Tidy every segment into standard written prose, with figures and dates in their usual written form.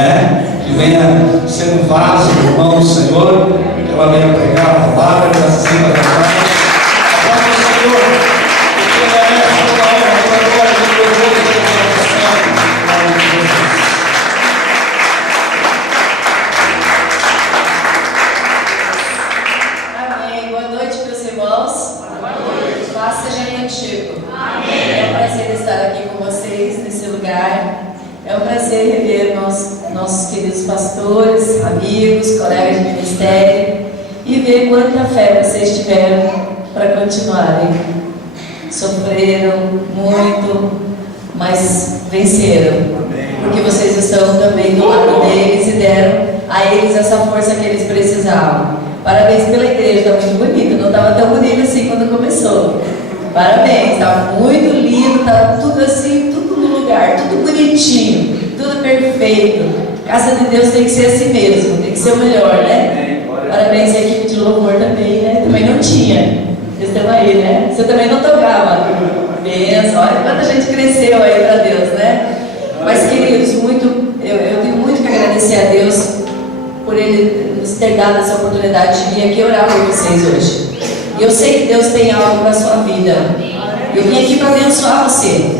né? Que venha ser um vaso no mão do Senhor, que ela venha pregar a palavra para cima da paz. Aplauda o Senhor, porque Ele merece toda a honra, toda a glória, toda a louvor, toda a adoração. Amém. Boa noite, meus irmãos. Boa noite. Paz seja contigo. Amém. É um prazer estar aqui com vocês nesse lugar. É um prazer rever nossos queridos pastores, amigos, colegas de ministério e ver quanta fé vocês tiveram para continuarem. Sofreram muito, mas venceram. Porque vocês estão também do lado deles e deram a eles essa força que eles precisavam. Parabéns pela igreja, está muito bonita. Não estava tão bonita assim quando começou. Parabéns, está muito lindo, está tudo assim, tudo no lugar, tudo bonitinho, tudo perfeito. Casa de Deus tem que ser assim mesmo, tem que ser o melhor, né? Parabéns à equipe de louvor também, né? Também não tinha. Vocês estão aí, né? Você também não tocava. Benção, olha quanta gente cresceu aí para Deus, né? Mas, queridos, eu tenho muito que agradecer a Deus por Ele nos ter dado essa oportunidade de vir aqui orar por vocês hoje. E eu sei que Deus tem algo para a sua vida. Eu vim aqui para abençoar você.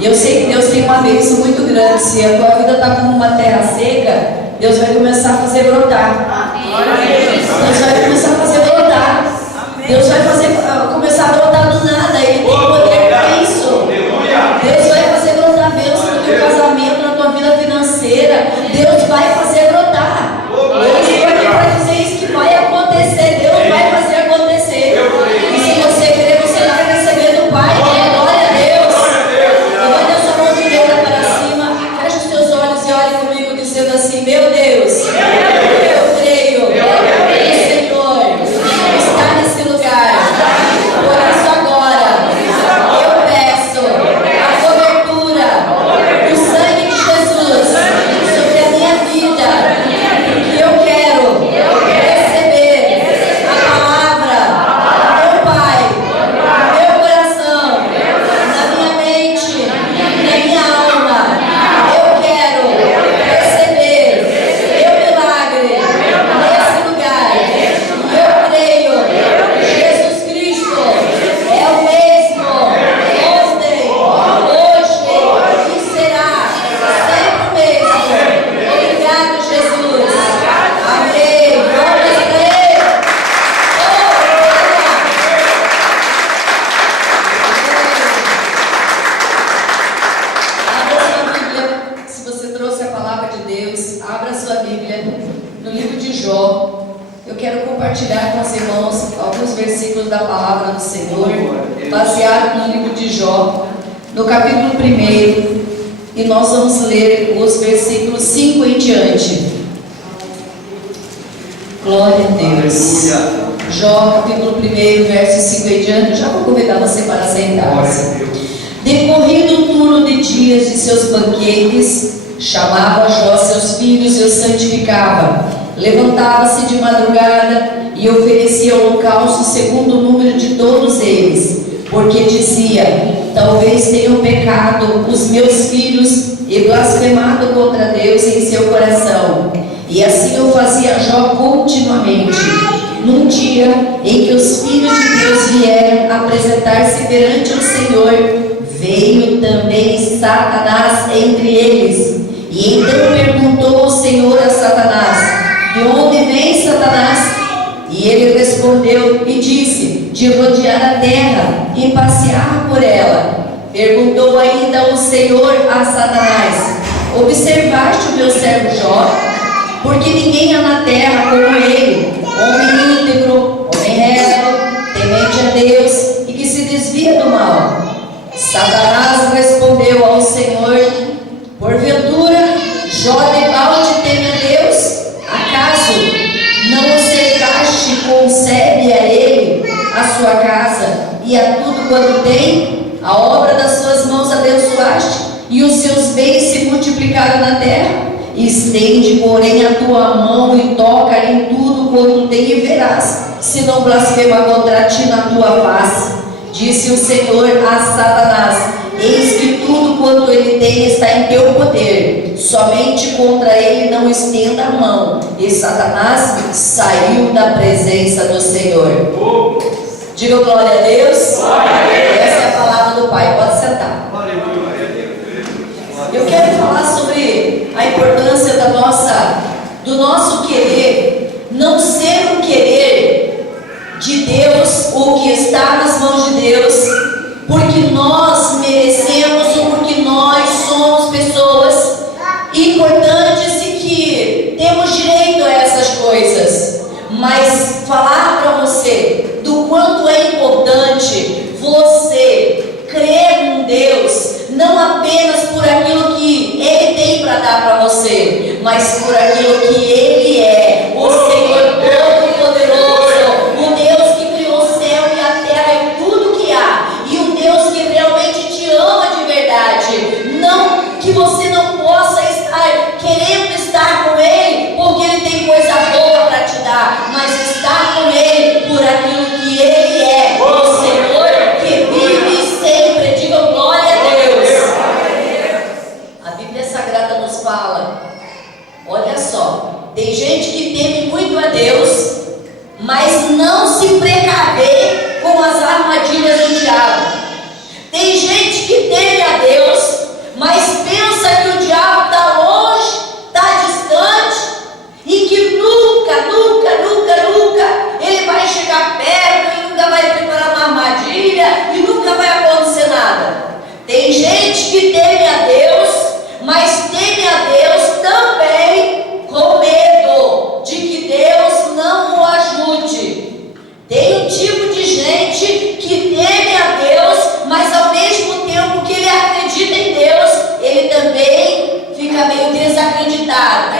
E eu sei que Deus tem uma bênção muito grande. Se a tua vida está como uma terra seca, Deus vai começar a fazer brotar. Deus vai começar a fazer brotar. Deus vai começar a brotar do nada. Ele tem poder para isso. Deus vai fazer brotar bênção no teu casamento, na tua vida financeira. Deus vai fazer brotar. Eu estou aqui para dizer isso que vai acontecer. Deus vai fazer acontecer. E se você querer, você vai receber do Pai. Glória a Deus. Levanta essa mão direita para cima. Feche os teus olhos e olhe comigo dizendo assim: meu Deus, eu creio que o Senhor está nesse lugar. Por isso agora eu peço a cobertura do sangue de Jesus sobre a minha vida, porque eu quero receber a palavra do meu Pai, no meu coração, na minha mente, na minha alma. Eu quero receber meu milagre nesse lugar. Eu creio que Jesus Cristo é o mesmo ontem, hoje e será sempre o mesmo. Obrigado, Jesus. Amém. Vamos para Ele. Abra sua Bíblia. Se você trouxe a palavra de Deus, abra sua Bíblia no livro de Jó. Eu quero compartilhar com os irmãos alguns versículos da palavra do Senhor, baseado no livro de Jó, no capítulo 1, e nós vamos ler os versículos 5 em diante. Glória a Deus. Jó, capítulo 1, verso 5 em diante. Eu já vou convidar você para sentar-se. Decorrido o turno de dias de seus banquetes, chamava Jó seus filhos e os santificava. Levantava-se de madrugada e oferecia holocausto segundo o número de todos eles, porque dizia: talvez tenham pecado os meus filhos e blasfemado contra Deus em seu coração. E assim eu fazia Jó continuamente. Num dia em que os filhos de Deus vieram apresentar-se perante o Senhor, veio também Satanás entre eles. E então perguntou o Senhor a Satanás: de onde vem Satanás? E ele respondeu e disse: de rodear a terra e passear por ela. Perguntou ainda o Senhor a Satanás: observaste o meu servo Jó? Porque ninguém há na terra como ele, homem íntegro, homem reto, temente a Deus e que se desvia do mal. Satanás respondeu ao Senhor: porventura Jó de balde teme a Deus? Acaso não o cercaste com sebe a ele, a sua casa e a tudo quanto tem? A obra das suas mãos abençoaste e os seus bens se multiplicaram na terra? Estende, porém, a tua mão e toca em tudo quanto tem e verás, se não blasfema contra ti na tua face. Disse o Senhor a Satanás: eis que tudo quanto ele tem está em teu poder. Somente contra ele não estenda a mão. E Satanás saiu da presença do Senhor. Diga glória a Deus. Essa é a palavra do Pai. Pode sentar. Eu quero falar sobre a importância do nosso querer não ser o querer de Deus, o que está nas mãos de Deus, porque nós merecemos ou porque nós somos pessoas importantes e que temos direito a essas coisas. Mas falar para você do quanto é importante você crer em Deus, não apenas por aquilo que Ele tem para dar para você, mas por aquilo que Ele é, o Senhor Todo-Poderoso, o Deus que criou o céu e a terra e tudo que há, e um Deus que realmente te ama de verdade. Não que você não possa estar querendo estar com Ele, porque Ele tem coisa boa para te dar, mas estar com Ele por aquilo que Ele é, o Senhor que vive sempre. Diga glória a Deus. A Bíblia Sagrada nos fala, olha só, tem gente que teme muito a Deus, mas não se precaver com as armadilhas do diabo. Tem gente que teme a Deus, mas pensa que o diabo está longe, está distante, e que nunca ele vai chegar perto, e nunca vai preparar uma armadilha, e nunca vai acontecer nada. Tem gente que teme a Deus, mas teme a Deus também com medo de que Deus não o ajude. Tem um tipo de gente que teme a Deus, mas ao mesmo tempo que ele acredita em Deus, ele também fica meio desacreditado.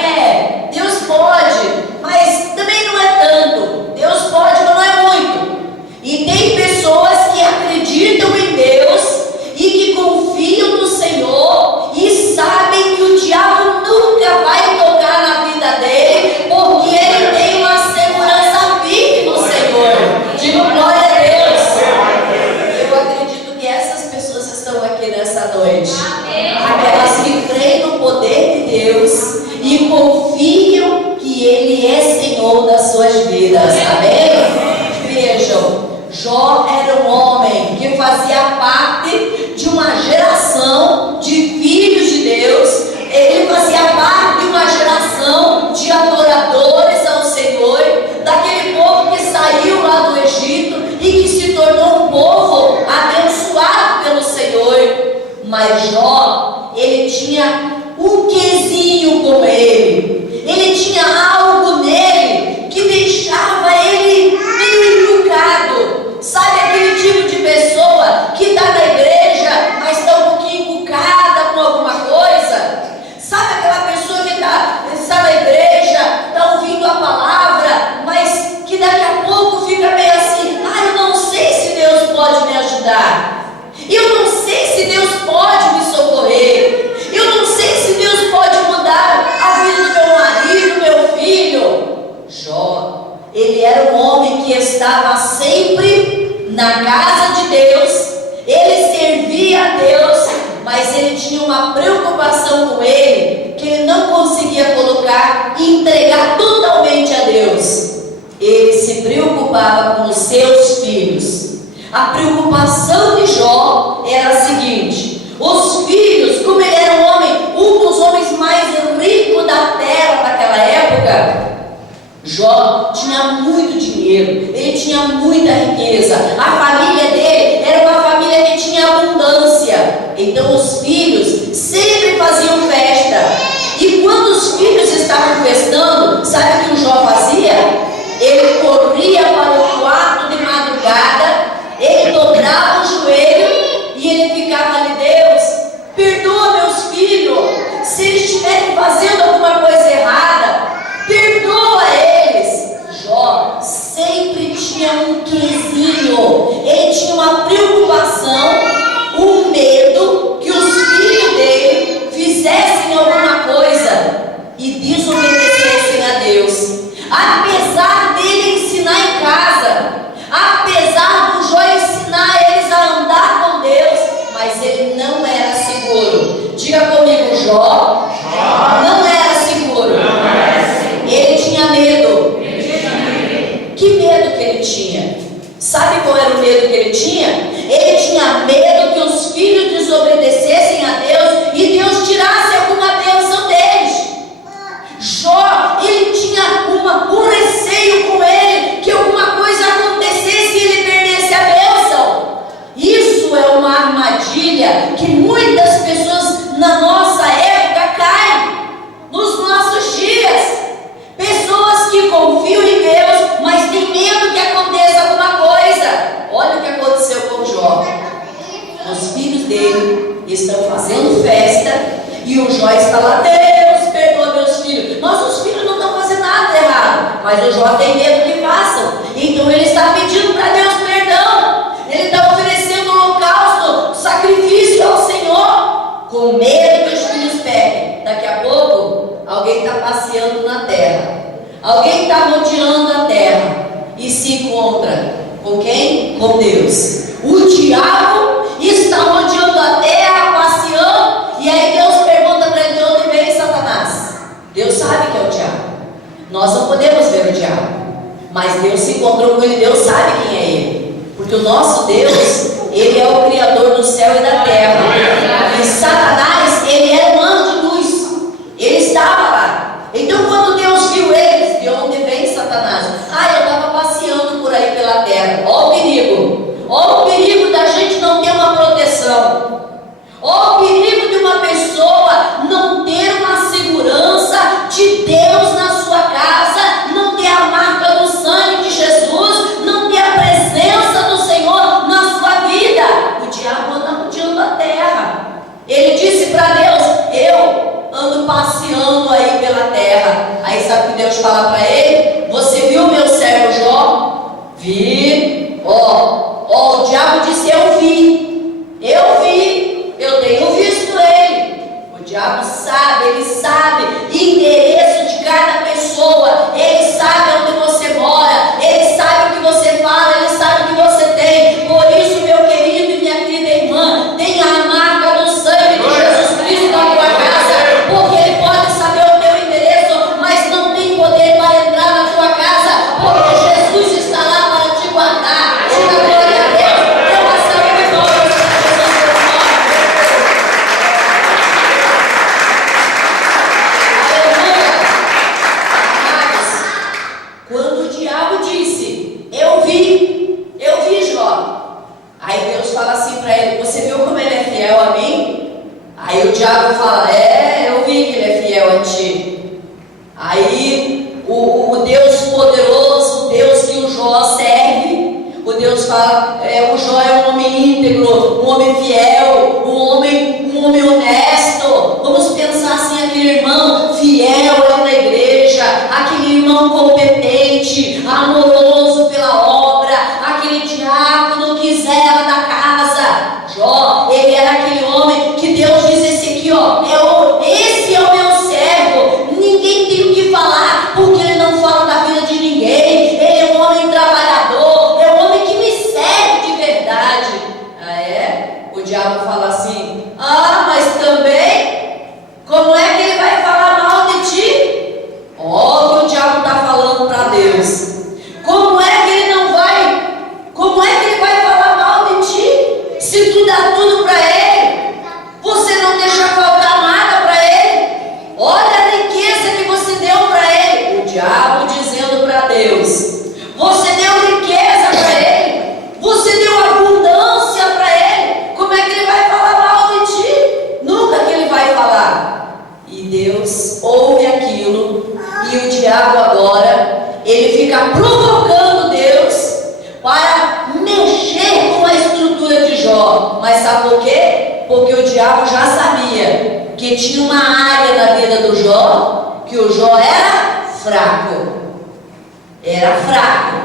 Deus pode, mas também não é tanto. Deus pode, mas não é muito. E tem pessoas que acreditam em Deus e que confiam no Senhor e sabem que o diabo nunca vai tocar na vida dele, porque ele tem uma segurança firme no Senhor. Digo glória a Deus. Eu acredito que essas pessoas estão aqui nessa noite. Aquelas que creem no poder de Deus e confiam que Ele é Senhor das suas vidas. Amém? Vejam, Jó era um homem que fazia parte de uma geração de filhos de Deus. Ele fazia parte de uma geração de adoradores ao Senhor, daquele povo que saiu lá do Egito e que se tornou um povo abençoado pelo Senhor. Mas Jó, ele tinha um quesinho com ele. Ele tinha algo nele que deixava ele meio encucado. Sabe aquele tipo de pessoa que está na igreja, mas está um pouquinho encucada com alguma coisa? Sabe aquela pessoa que está na igreja, está ouvindo a palavra, mas que daqui a pouco fica meio assim: eu não sei se Deus pode me ajudar. Eu não sei se Deus pode me socorrer. Eu não sei se Deus pode mudar a vida do meu marido, meu filho. Jó, ele era um homem que estava sempre na casa de Deus. Ele servia a Deus, mas ele tinha uma preocupação com ele, que ele não conseguia colocar e entregar totalmente a Deus. Ele se preocupava com os seus filhos. A preocupação de Jó era a seguinte: os filhos, como ele era um dos homens mais ricos da terra naquela época, Jó tinha muito dinheiro, ele tinha muita riqueza, a família dele era uma família que tinha abundância. Então os filhos sempre faziam festa, e quando os filhos estavam festando, sabe o que o Jó fazia? Ele corria para o quarto de madrugada, ele dobrava o joelho e ele ficava ali: Deus, Jó está lá, Deus, perdoa meus filhos. Nossos filhos não estão fazendo nada de errado, mas o Jó tem medo que façam. Então ele está pedindo para Deus perdão. Ele está oferecendo um holocausto, sacrifício ao Senhor, com medo que os filhos pequem. Daqui a pouco, alguém está passeando na terra. Alguém está rodeando a terra e se encontra com quem? Com Deus. O diabo está rodeando a terra, passeando, e aí Deus pergunta para ele: de onde vem Satanás? Deus sabe que é o diabo. Nós não podemos ver o diabo, mas Deus se encontrou com ele, Deus sabe quem é ele, porque o nosso Deus, ele é o Criador do céu e da terra. E Satanás, ele era um anjo de luz, ele estava lá. Então quando Deus viu eles, de onde vem Satanás? Eu estava passeando por aí pela terra. Olha o perigo. Olha o perigo da gente não ter uma proteção. Olha o perigo de uma pessoa não ter uma segurança de Deus na sua casa, não ter a marca do sangue de Jesus, não ter a presença do Senhor na sua vida. O diabo anda rodeando a terra. Ele disse para Deus: eu ando passeando aí pela terra. Aí sabe o que Deus fala para ele? Você viu meu servo Jó? Vi. O diabo disse: eu vi, eu tenho visto ele. O diabo sabe, ele sabe endereço de cada pessoa, ele sabe onde você mora, ele sabe o que você fala, ele sabe o que você tem. Por isso, meu querido e minha querida irmã, tenha a marca do sangue de Jesus Cristo na tua casa, porque ele pode saber o teu endereço, mas não tem poder para entrar na tua casa, porque Jesus está lá para te guardar. Diga glória a Deus. Dê uma salva de palmas para Jesus. Aleluia. Amados, quando o diabo disse: eu vi Jó, aí Deus fala assim para ele: você viu como ele é fiel a mim? Aí o diabo fala: eu vi que ele é fiel a ti. Aí o Deus poderoso, o Deus que o Jó serve, o Deus fala: o Jó é um homem íntegro, um homem fiel, um homem honesto. Vamos pensar assim: aquele irmão fiel na igreja, aquele irmão competente, amoroso pela obra, aquele diácono que zela da casa. Jó, ele era aquele homem que Deus diz: esse aqui, esse é o meu servo, ninguém tem o que falar, porque ele não fala da vida de ninguém, ele é um homem trabalhador, é um homem que me serve de verdade. O diabo fala assim: mas também, como é que ele vai falar mal de ti? Olha o que o diabo está falando para Deus. Como é que ele vai falar mal de ti? Se tu dá tudo para ele, você não deixa faltar nada para ele. Olha a riqueza que você deu para ele. O diabo dizendo para Deus: você deu riqueza para ele, você deu abundância para ele. Como é que ele vai falar mal de ti? Nunca que ele vai falar. E Deus ouve aquilo, e o diabo agora, ele fica provocando Deus para mexer com a estrutura de Jó. Mas sabe por quê? Porque o diabo já sabia que tinha uma área na vida do Jó, que o Jó era fraco. Era fraco.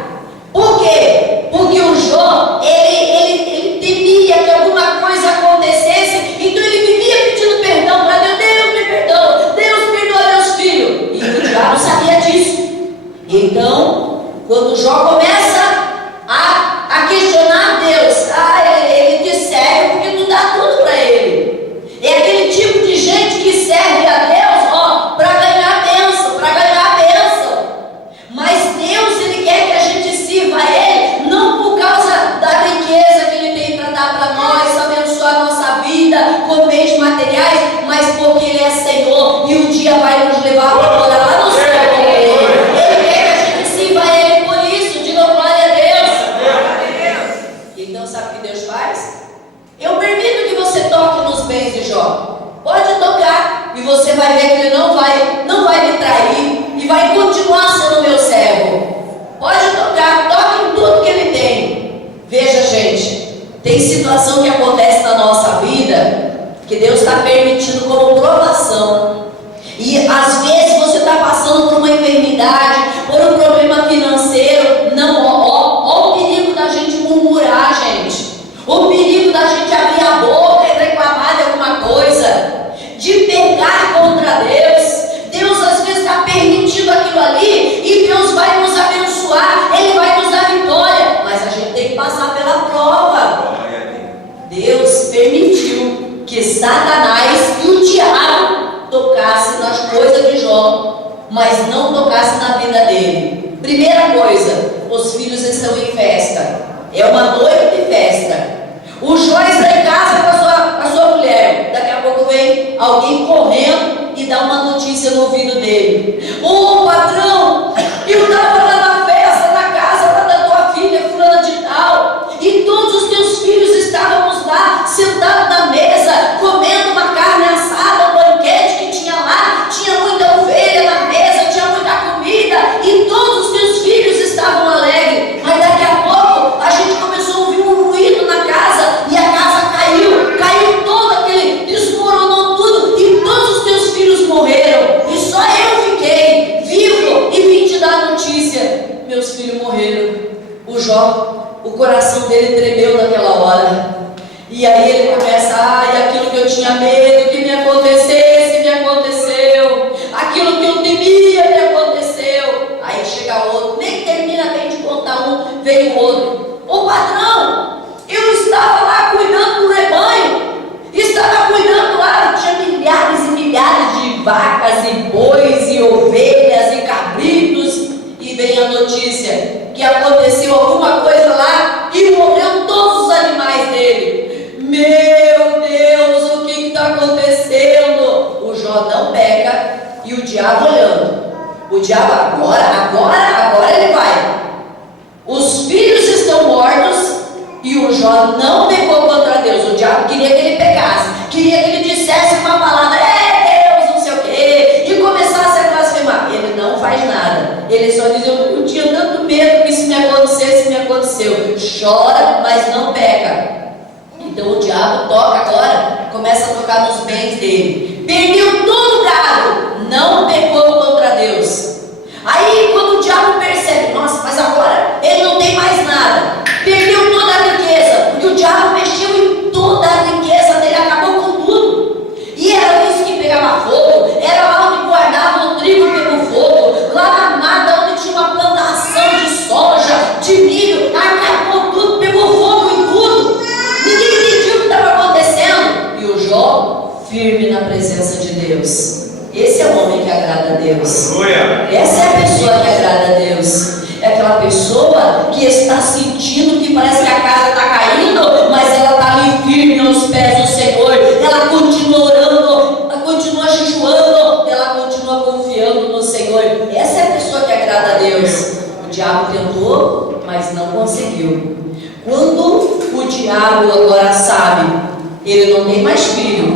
Por quê? Porque o Jó, ele temia que alguma coisa acontecesse, então ele vivia pedindo perdão para Deus: Deus me perdoa, Deus perdoa meus filhos. E o diabo sabia disso. Então, quando o Jó começa a questionar Deus, ele te serve porque tu dá tudo para ele. É aquele tipo de gente que serve a Deus, para ganhar bênção, para ganhar bênção. Mas Deus, ele quer que a gente sirva a ele, não por causa da riqueza que ele tem para dar para nós, abençoar a nossa vida com bens materiais, mas porque ele é Senhor e um dia vai nos levar para morar lá no céu com ele. Ele quer que a gente sirva a ele por isso. Diga glória a Deus. Então sabe o que Deus faz? Eu permito que você toque nos bens de Jó. Pode tocar, e você vai ver que ele não vai me trair e vai continuar sendo meu servo. Pode tocar, toque em tudo que ele tem. Veja, gente, tem situação que acontece na nossa vida que Deus está permitindo como provação. situação. E às vezes você está passando por uma enfermidade, por um problema financeiro. Não, ó o perigo da gente murmurar, gente. O perigo da gente abrir a boca e reclamar de alguma coisa, de pecar contra Deus. Deus às vezes está permitindo aquilo ali e Deus vai nos abençoar, Ele vai nos dar vitória, mas a gente tem que passar pela prova. Deus permitiu que Satanás e o diabo tocasse nas coisas de Jó, mas não tocasse na vida dele. Primeira coisa, os filhos estão em festa, é uma noite de festa. O Jó está em casa com a sua mulher, daqui a pouco vem alguém correndo e dá uma notícia no ouvido dele: ô patrão, eu estava lá na festa, na casa lá da tua filha fulana de tal, e todos os teus filhos estávamos lá, sentados na mesa, comendo uma carne assada, um banquete que tinha lá, tinha muita ovelha na mesa, tinha muita comida, e todos os teus filhos estavam alegres. Mas daqui a pouco a gente começou a ouvir um ruído na casa, e a casa caiu todo aquele, desmoronou tudo, e todos os teus filhos morreram, e só eu fiquei vivo e vim te dar a notícia: meus filhos morreram. O Jó, o coração dele tremeu naquela hora, e aí ele começa: ai, aquilo que eu tinha medo que me acontecesse, me aconteceu, aquilo que eu temia me aconteceu. Aí chega outro, nem termina bem de contar um, vem o outro: ô patrão, eu estava lá cuidando do rebanho, estava cuidando lá, tinha milhares e milhares de vacas e bois e ovelhas e cabritos, e vem a notícia que aconteceu alguma coisa lá e morreu todos os animais dele. Meu Deus, o que está acontecendo? O Jó não peca e o diabo olhando. O diabo agora ele vai. Os filhos estão mortos e o Jó não pecou contra Deus. O diabo queria que ele pecasse, queria que ele dissesse uma palavra: Deus, não sei o quê, e começasse a blasfemar. Ele não faz nada, ele só diz: eu tinha tanto medo que isso me acontecesse, me aconteceu. Chora, mas não peca. Então o diabo toca agora, começa a tocar nos bens dele. Perdeu todo o gado, não pecou contra Deus. Aí quando o diabo percebe: nossa, mas agora ele não tem mais nada, perdeu toda a riqueza, porque o diabo mexeu em toda a riqueza dele, acabou com tudo. E era isso que pegava fogo, era lá onde guardava o trigo pelo fogo, lá na mata onde tinha uma plantação de soja, de milho, acabou tudo, pegou fogo em tudo. Ninguém entendia o que estava acontecendo. E o Jó, firme na presença de Deus. Esse é o homem que agrada a Deus. Essa é a pessoa que agrada a Deus. É aquela pessoa que está sentindo que parece que a casa está caindo, mas ela está ali firme aos pés do Senhor. Ela continua orando, ela continua jejuando, ela continua confiando no Senhor. Essa é a pessoa que agrada a Deus. O diabo tentou, mas não conseguiu. Quando o diabo agora sabe, ele não tem mais filho,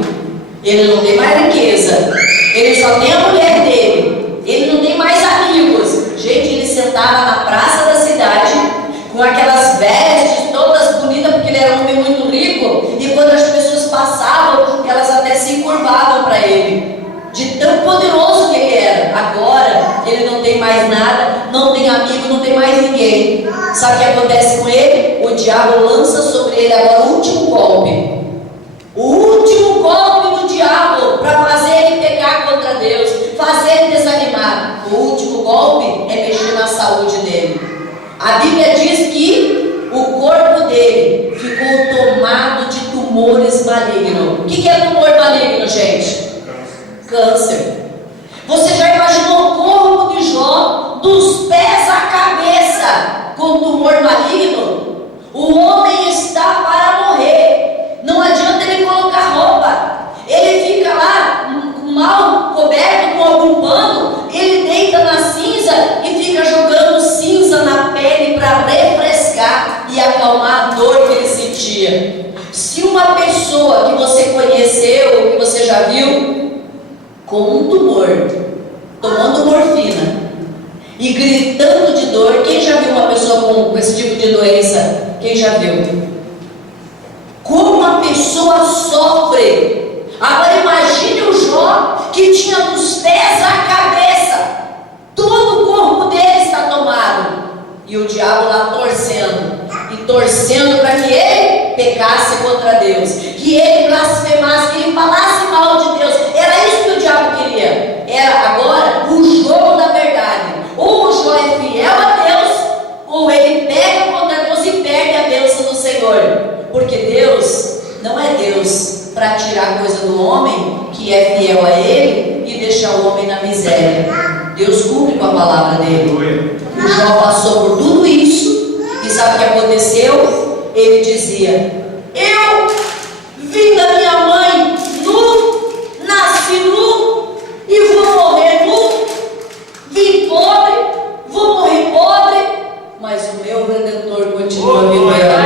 ele não tem mais riqueza, ele só tem a mulher dele, ele não tem mais amigos. Gente, ele sentava na praça da cidade com aquelas vestes todas bonitas, porque ele era um homem muito rico, e quando as pessoas passavam, elas até se curvavam para ele, de tão poderoso que ele era. Agora ele não tem mais nada, não tem amigo, não tem mais ninguém. Sabe o que acontece com ele? O diabo lança sobre ele agora o último golpe. O último golpe do diabo para fazer ele pecar contra Deus, fazer ele desanimar. O último golpe é mexer na saúde dele. A Bíblia diz que o corpo dele ficou tomado de tumores malignos. O que é tumor maligno, gente? Câncer. Você já imaginou o corpo de Jó, dos pés à cabeça, com tumor maligno? O homem está para morrer. Não adianta ele colocar roupa. Ele fica lá mal coberto com algum pano, ele deita na cinza e fica jogando cinza na pele para refrescar e acalmar a dor que ele sentia. Se uma pessoa que você conheceu, que você já viu, com um tumor, tomando morfina e gritando de dor, quem já viu uma pessoa com esse tipo de doença? Quem já viu? Como a pessoa sofre. Agora imagine o Jó, que pecasse contra Deus, que ele blasfemasse, que ele falasse mal de Deus. Era isso que o diabo queria. Era agora o jogo da verdade. Ou o Jó é fiel a Deus, ou ele pega contra Deus e perde a bênção do Senhor. Porque Deus não é Deus para tirar coisa do homem que é fiel a ele e deixar o homem na miséria. Deus cumpre com a palavra dele. O Jó passou por tudo isso e sabe o que aconteceu? Ele dizia: eu vim da minha mãe nu, nasci nu e vou morrer nu, vim pobre, vou morrer pobre, mas o meu Redentor continua vivendo.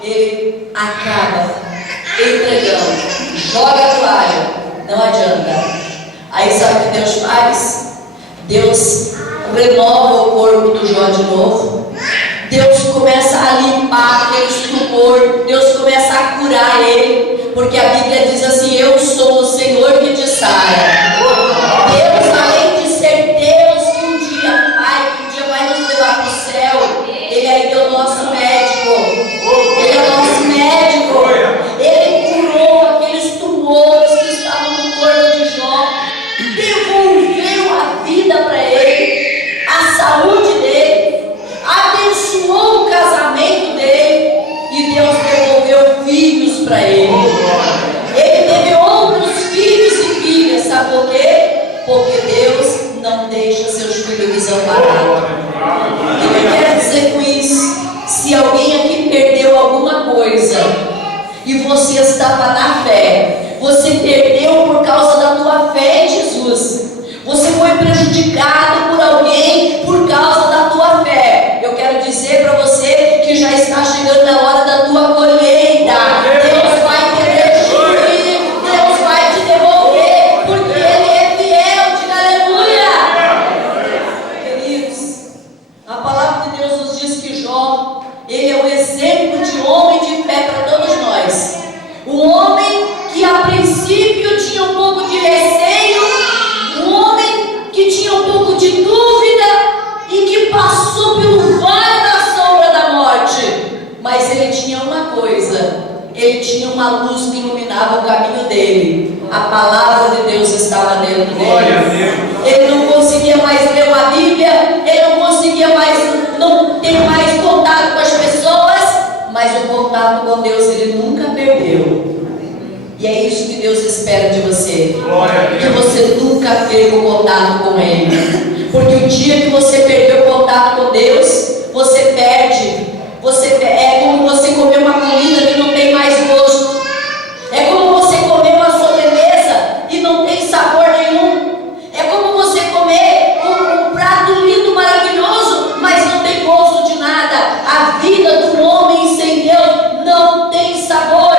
Ele acaba entregando, joga a toalha, não adianta. Aí sabe o que Deus faz? Deus renova o corpo do Jó de novo. Deus começa a limpar aquele estupor, Deus começa a curar ele, porque a Bíblia diz assim: eu sou o Senhor que te sara. Deus, além de ser Deus que um dia vai nos levar para o céu, Ele ainda é o nosso médico. Ele é o nosso médico. Ele curou aqueles tumores que estavam no corpo de Jó, devolveu a vida para ele, a saúde dele, abençoou o casamento dele e Deus devolveu filhos para ele. Ele teve outros filhos e filhas, sabe por quê? Porque Deus não deixa seus filhos desamparados. O que eu quero dizer com isso? Se alguém aqui perdeu alguma coisa e você estava na fé, você perdeu por causa da tua fé em Jesus. Você foi prejudicado por alguém por causa da tua fé. Eu quero dizer para você que já está chegando a hora da tua colheita. Deus vai te restituir, Deus vai te devolver, porque Ele é fiel. Diga aleluia. Queridos, a palavra de Deus nos diz que Jó, ele é o exemplo de homem de fé para todos nós. Um homem que a princípio tinha um pouco de receio, um homem que tinha um pouco de dúvida e que passou pelo vale da sombra da morte. Mas ele tinha uma coisa: ele tinha uma luz que iluminava o caminho dele. A palavra de Deus estava dentro dele. Ele não conseguia mais ler uma Bíblia, ele não conseguia mais, não ter mais contato com as pessoas, mas o contato com Deus ele nunca perdeu. E é isso que Deus espera de você, que você nunca perca o contato com Ele, porque o dia que você perder o contato com Deus, você perde. É como você comer uma comida que não tem mais gosto, é como você comer uma sobremesa e não tem sabor nenhum, é como você comer um prato lindo, maravilhoso, mas não tem gosto de nada. A vida do homem sem Deus não tem sabor.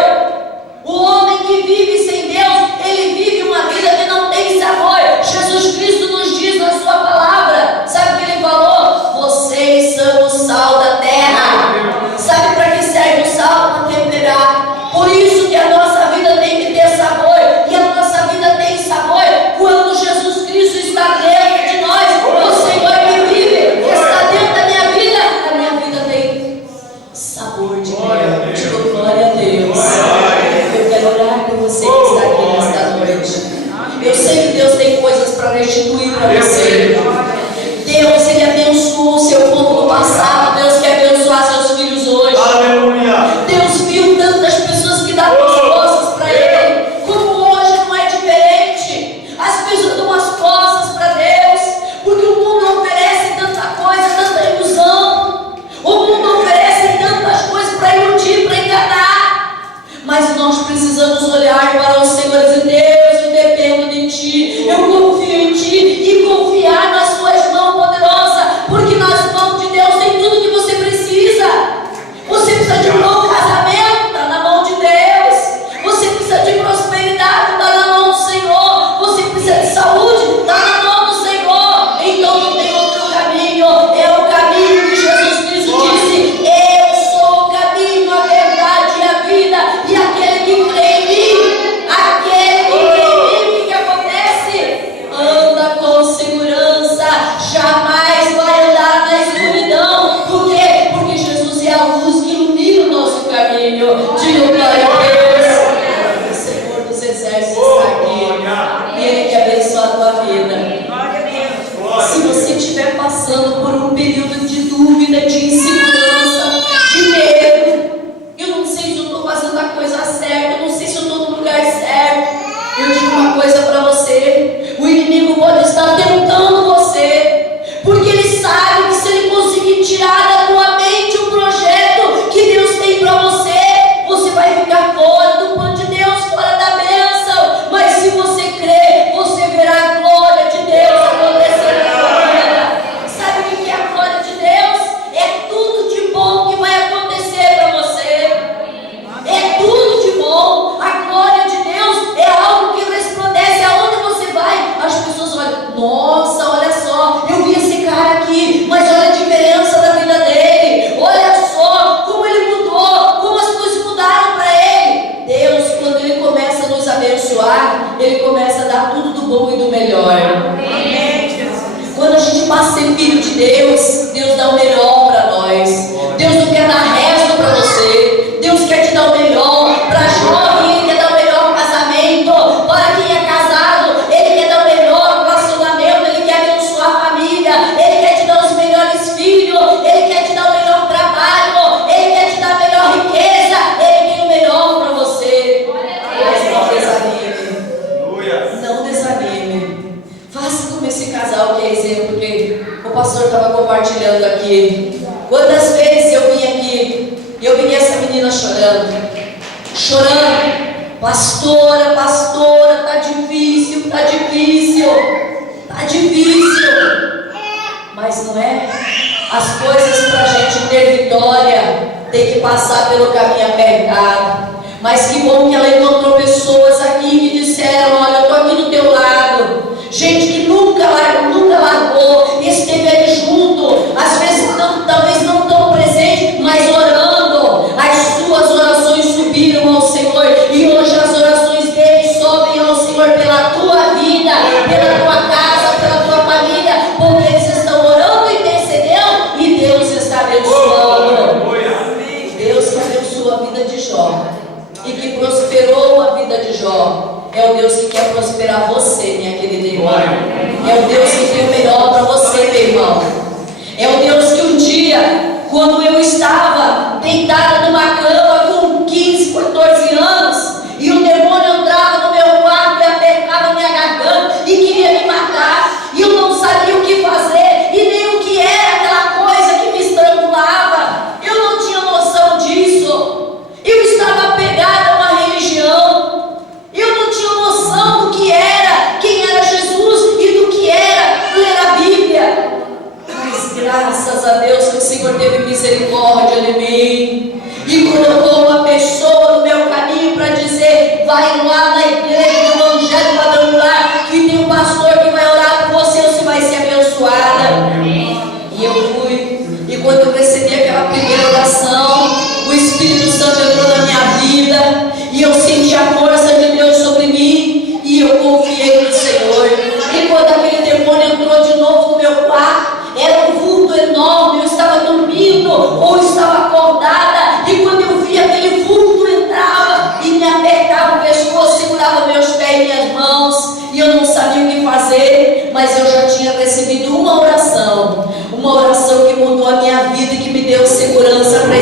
O homem que vive sem Deus, ele vive uma vida que não tem sabor. Jesus Cristo nos diz na sua palavra, sabe o que ele falou? Vocês são o sal da terra. Sabe para que serve o sal? Para temperar. Por isso que a nossa vida tem que ter sabor. E a nossa vida tem sabor quando Jesus Cristo está dentro de nós. O Senhor que vive está dentro da minha vida. A minha vida tem sabor de Deus. Digo glória a Deus. Eu quero orar por você que está aqui nesta noite. Eu sei que Deus tem coisas para restituir para você. Deus, Ele abençoou o seu povo no passado. Deus quer abençoar seus filhos hoje. Deus viu tantas pessoas Se você estiver passando por um período de dúvida, de insegurança, de medo, eu não sei se eu estou fazendo a coisa certa, eu não sei se eu estou no lugar certo. Eu digo uma coisa para você: o inimigo pode estar tentando você, porque ele sabe que se ele conseguir tirar da tua mente o projeto que Deus tem para você, você vai ficar fora do plano de Deus, fora da bênção. Mas se você crer, você verá a glória de Deus acontecer na sua vida. Sabe o que é a glória de Deus? É tudo de bom que vai acontecer para você. É tudo de bom. A glória de Deus é algo que resplandece aonde você vai. As pessoas olham: nossa, olha só, eu vi esse cara aqui, mas olha a diferença da vida dele. Olha só como ele mudou, como as coisas mudaram para ele. Deus, quando ele começa a nos abençoar, ele começa a dar tudo do bom e do melhor. Quando a gente passa a ser filho de Deus, Deus dá o melhor para nós. Deus não quer dar resto para você. Deus quer te dar o melhor. Para jovem, Ele quer dar o melhor para casamento. Para quem é casado, Ele quer dar o melhor relacionamento. Ele quer abençoar a família. Ele quer te dar os melhores filhos. Ele quer te dar o melhor trabalho. Ele quer te dar a melhor riqueza. Ele tem o melhor para você. Mas não desanime. Não desanime. Faça como esse casal que é exemplo que o pastor estava compartilhando aqui. Quantas vezes eu vim aqui e eu vi essa menina chorando, pastora, tá difícil, mas não é? As coisas para a gente ter vitória tem que passar pelo caminho apertado. Mas que bom que ela encontrou pessoas aqui que disseram: olha, eu estou aqui do teu lado. Gente que nunca largou, esteve ali junto, às vezes talvez não tão presente, mas orando. As suas orações subiram ao Senhor, e hoje as orações deles sobem ao Senhor pela tua vida, pela tua casa, pela tua família, porque eles estão orando e intercedendo, e Deus está abençoando. Deus que abençoou a vida de Jó e que prosperou a vida de Jó é o Deus que quer prosperar você, minha querida irmã. É o Deus que tem o melhor para você, meu irmão. É o Deus que um dia, quando eu estava deitada numa cama com 15, 14 anos, e o demônio entrava no meu quarto e apertava minha garganta e queria me matar, e eu não sabia o que fazer e nem o que era aquela coisa que me estrangulava. Eu não tinha noção disso. Eu estava apegada a uma religião. Eu não tinha noção do que era, quem era Jesus e do que era ler a Bíblia. Mas graças a Deus que o Senhor teve misericórdia de mim e colocou uma pessoa no meu caminho para dizer: vai lá na igreja do Evangelho Quadrangular, que tem um pastor que vai orar por você, você vai ser abençoada. E eu fui, e quando eu recebi aquela primeira oração, o Espírito Santo entrou na minha vida, e eu senti a força de Deus sobre mim, e eu confiei no Senhor. E quando aquele demônio entrou de novo no meu quarto, era um vulto enorme, eu estava dormindo ou estava acordada, e quando eu vi aquele vulto entrava e me apertava o pescoço, segurava meus pés e minhas mãos, e eu não sabia o que fazer, mas eu já tinha recebido uma oração que mudou a minha vida e que me deu segurança para